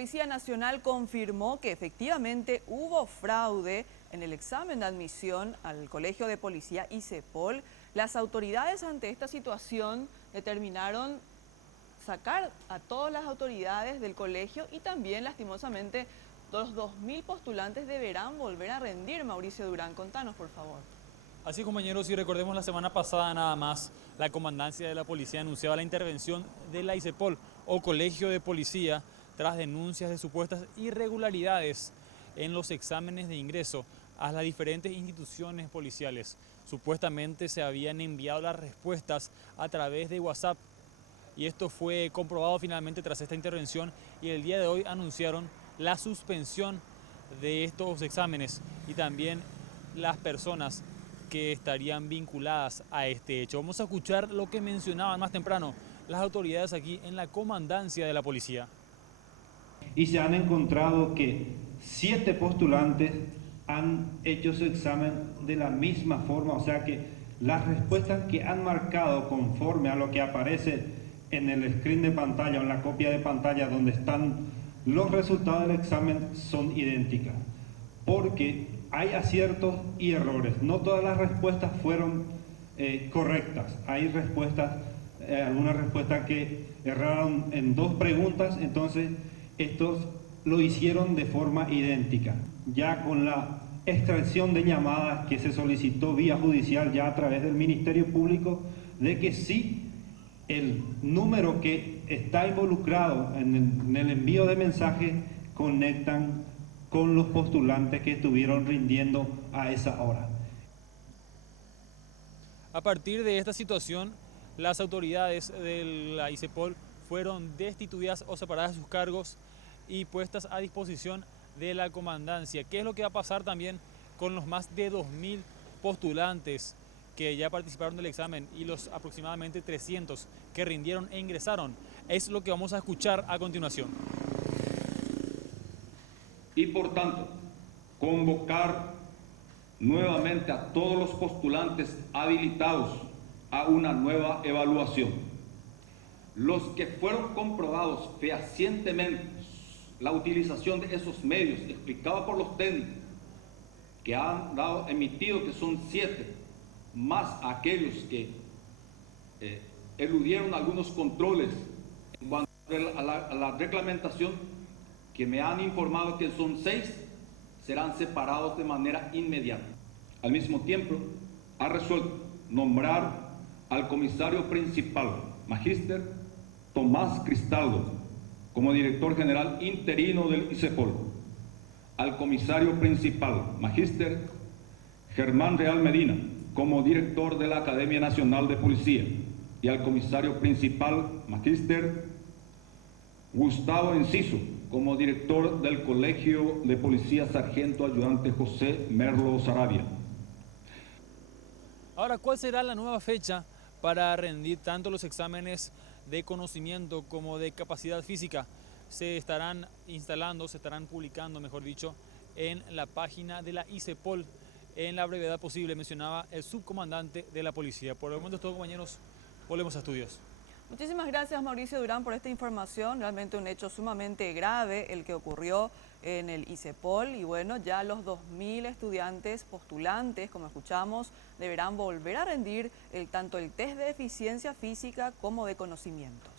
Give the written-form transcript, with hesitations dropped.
Policía Nacional confirmó que efectivamente hubo fraude en el examen de admisión al Colegio de Policía ISEPOL. Las autoridades ante esta situación determinaron sacar a todas las autoridades del colegio y también, lastimosamente, los 2.000 postulantes deberán volver a rendir. Mauricio Durán, contanos, por favor. Así, compañeros, si recordemos la semana pasada nada más, la comandancia de la policía anunciaba la intervención de la ISEPOL o Colegio de Policía tras denuncias de supuestas irregularidades en los exámenes de ingreso a las diferentes instituciones policiales. Supuestamente se habían enviado las respuestas a través de WhatsApp y esto fue comprobado finalmente tras esta intervención y el día de hoy anunciaron la suspensión de estos exámenes y también las personas que estarían vinculadas a este hecho. Vamos a escuchar lo que mencionaban más temprano las autoridades aquí en la comandancia de la policía. Y se han encontrado que 7 postulantes han hecho su examen de la misma forma, o sea que las respuestas que han marcado conforme a lo que aparece en el screen de pantalla o en la copia de pantalla donde están los resultados del examen son idénticas, porque hay aciertos y errores. No todas las respuestas fueron correctas. Hay respuestas, algunas respuestas que erraron en 2 preguntas, entonces estos lo hicieron de forma idéntica. Ya con la extracción de llamadas que se solicitó vía judicial ya a través del Ministerio Público, de que sí, el número que está involucrado en el envío de mensajes conectan con los postulantes que estuvieron rindiendo a esa hora. A partir de esta situación, las autoridades de la ISEPOL fueron destituidas o separadas de sus cargos y puestas a disposición de la comandancia. ¿Qué es lo que va a pasar también con los más de 2.000 postulantes que ya participaron del examen y los aproximadamente 300 que rindieron e ingresaron? Es lo que vamos a escuchar a continuación. Y por tanto, convocar nuevamente a todos los postulantes habilitados a una nueva evaluación. Los que fueron comprobados fehacientemente la utilización de esos medios explicados por los técnicos que han emitido, que son 7, más aquellos que eludieron algunos controles en cuanto a la reglamentación, que me han informado que son 6, serán separados de manera inmediata. Al mismo tiempo, ha resuelto nombrar al comisario principal, Magíster Tomás Cristaldo, como director general interino del ISEPOL, al comisario principal, Magíster Germán Real Medina, como director de la Academia Nacional de Policía, y al comisario principal, Magíster Gustavo Enciso, como director del Colegio de Policía Sargento Ayudante José Merlo Sarabia. Ahora, ¿cuál será la nueva fecha para rendir tanto los exámenes de conocimiento como de capacidad física? Se estarán instalando, se estarán publicando, mejor dicho, en la página de la ISEPOL en la brevedad posible, mencionaba el subcomandante de la policía. Por el momento es todo, compañeros, volvemos a estudios. Muchísimas gracias, Mauricio Durán, por esta información. Realmente un hecho sumamente grave el que ocurrió en el ISEPOL. Y bueno, ya los 2.000 estudiantes postulantes, como escuchamos, deberán volver a rendir tanto el test de eficiencia física como de conocimientos.